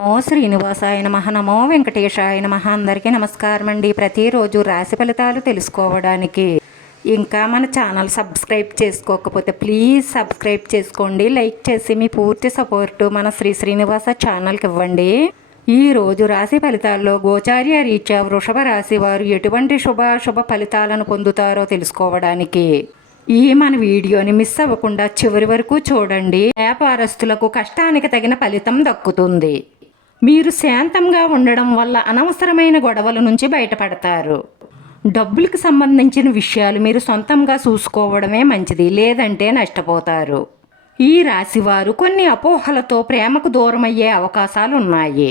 నమో శ్రీనివాసాయ నమః. నమో వెంకటేశాయ నమః. అందరికీ నమస్కారం అండి. ప్రతిరోజు రాశి ఫలితాలు తెలుసుకోవడానికి ఇంకా మన ఛానల్ సబ్స్క్రైబ్ చేసుకోకపోతే ప్లీజ్ సబ్స్క్రైబ్ చేసుకోండి. లైక్ చేసి మీ పూర్తి సపోర్టు మన శ్రీనివాస ఛానల్కి ఇవ్వండి. ఈరోజు రాశి ఫలితాల్లో గోచార్య రీత్యా వృషభ రాశి వారు ఎటువంటి శుభ ఫలితాలను పొందుతారో తెలుసుకోవడానికి మన వీడియోని మిస్ అవ్వకుండా చివరి వరకు చూడండి. వ్యాపారస్తులకు కష్టానికి తగిన ఫలితం దక్కుతుంది. మీరు శాంతంగా ఉండడం వల్ల అనవసరమైన గొడవల నుంచి బయటపడతారు. డబ్బులకు సంబంధించిన విషయాలు మీరు సొంతంగా చూసుకోవడమే మంచిది, లేదంటే నష్టపోతారు. ఈ రాశివారు కొన్ని అపోహలతో ప్రేమకు దూరమయ్యే అవకాశాలు ఉన్నాయి.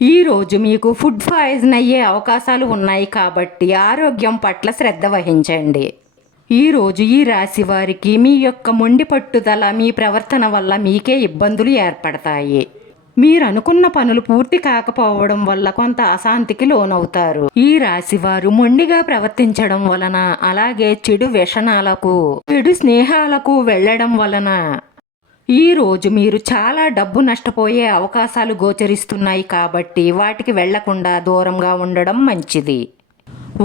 ఈరోజు మీకు ఫుడ్ పాయిజన్ అయ్యే అవకాశాలు ఉన్నాయి కాబట్టి ఆరోగ్యం పట్ల శ్రద్ధ వహించండి. ఈరోజు ఈ రాశి వారికి మీ యొక్క మొండి పట్టుదల, మీ ప్రవర్తన వల్ల మీకే ఇబ్బందులు ఏర్పడతాయి. మీరు అనుకున్న పనులు పూర్తి కాకపోవడం వల్ల కొంత అశాంతికి లోనవుతారు. ఈ రాశివారు మొండిగా ప్రవర్తించడం వలన, అలాగే చెడు వ్యసనాలకు, చెడు స్నేహాలకు వెళ్ళడం వలన ఈరోజు మీరు చాలా డబ్బు నష్టపోయే అవకాశాలు గోచరిస్తున్నాయి కాబట్టి వాటికి వెళ్లకుండా దూరంగా ఉండడం మంచిది.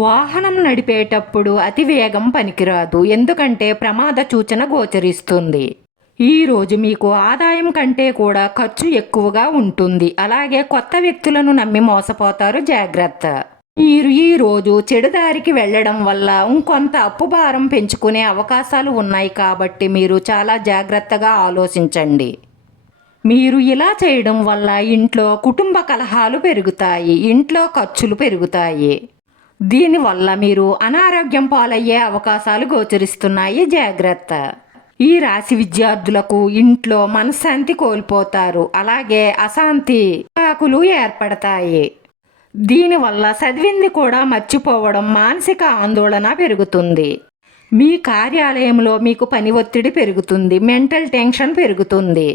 వాహనం నడిపేటప్పుడు అతి వేగం పనికిరాదు, ఎందుకంటే ప్రమాద సూచన గోచరిస్తుంది. ఈరోజు మీకు ఆదాయం కంటే కూడా ఖర్చు ఎక్కువగా ఉంటుంది. అలాగే కొత్త వ్యక్తులను నమ్మి మోసపోతారు, జాగ్రత్త. మీరు ఈరోజు చెడుదారికి వెళ్ళడం వల్ల ఇంకొంత అప్పు భారం పెంచుకునే అవకాశాలు ఉన్నాయి కాబట్టి మీరు చాలా జాగ్రత్తగా ఆలోచించండి. మీరు ఇలా చేయడం వల్ల ఇంట్లో కుటుంబ కలహాలు పెరుగుతాయి, ఇంట్లో ఖర్చులు పెరుగుతాయి. దీనివల్ల మీరు అనారోగ్యం పాలయ్యే అవకాశాలు గోచరిస్తున్నాయి, జాగ్రత్త. ఈ రాశి విద్యార్థులకు ఇంట్లో మనశ్శాంతి కోల్పోతారు, అలాగే అశాంతి కాకులు ఏర్పడతాయి. దీనివల్ల చదివింది కూడా మర్చిపోవడం, మానసిక ఆందోళన పెరుగుతుంది. మీ కార్యాలయంలో మీకు పని ఒత్తిడి పెరుగుతుంది, మెంటల్ టెన్షన్ పెరుగుతుంది.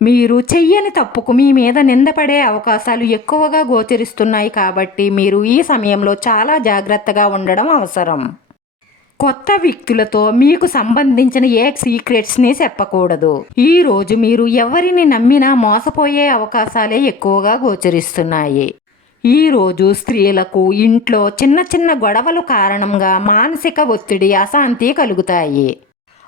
మీరు చెయ్యని తప్పుకు మీ మీద నిందపడే అవకాశాలు ఎక్కువగా గోచరిస్తున్నాయి కాబట్టి మీరు ఈ సమయంలో చాలా జాగ్రత్తగా ఉండడం అవసరం. కొత్త వ్యక్తులతో మీకు సంబంధించిన ఏ సీక్రెట్స్ని చెప్పకూడదు. ఈరోజు మీరు ఎవరిని నమ్మినా మోసపోయే అవకాశాలే ఎక్కువగా గోచరిస్తున్నాయి. ఈరోజు స్త్రీలకు ఇంట్లో చిన్న చిన్న గొడవలు కారణంగా మానసిక ఒత్తిడి, అశాంతి కలుగుతాయి.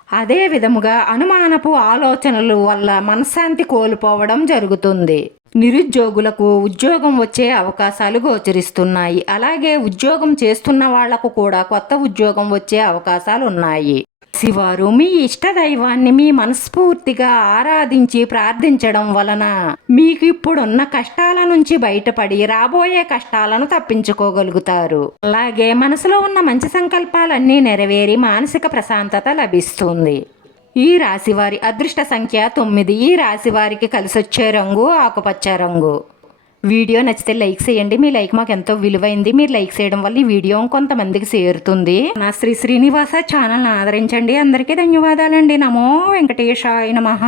అదే విధముగా అనుమానపు ఆలోచనల వల్ల మనశ్శాంతి కోల్పోవడం జరుగుతుంది. నిరుద్యోగులకు ఉద్యోగం వచ్చే అవకాశాలు గోచరిస్తున్నాయి. అలాగే ఉద్యోగం చేస్తున్న వాళ్లకు కూడా కొత్త ఉద్యోగం వచ్చే అవకాశాలు ఉన్నాయి. శివారు మీ ఇష్ట దైవాన్ని మీ మనస్ఫూర్తిగా ఆరాధించి ప్రార్థించడం వలన మీకు ఇప్పుడున్న కష్టాల నుంచి బయటపడి రాబోయే కష్టాలను తప్పించుకోగలుగుతారు. అలాగే మనసులో ఉన్న మంచి సంకల్పాలన్నీ నెరవేరి మానసిక ప్రశాంతత లభిస్తుంది. ఈ రాశివారి అదృష్ట సంఖ్య 9. ఈ రాశివారికి కలిసొచ్చే రంగు ఆకుపచ్చ రంగు. వీడియో నచ్చితే లైక్ చేయండి. మీ లైక్ మాకు ఎంతో విలువైంది. మీరు లైక్ చేయడం వల్ల ఈ వీడియో కొంతమందికి చేరుతుంది. నా శ్రీనివాస ఛానల్ని ఆదరించండి. అందరికీ ధన్యవాదాలండి. నమో వెంకటేశాయ నమః.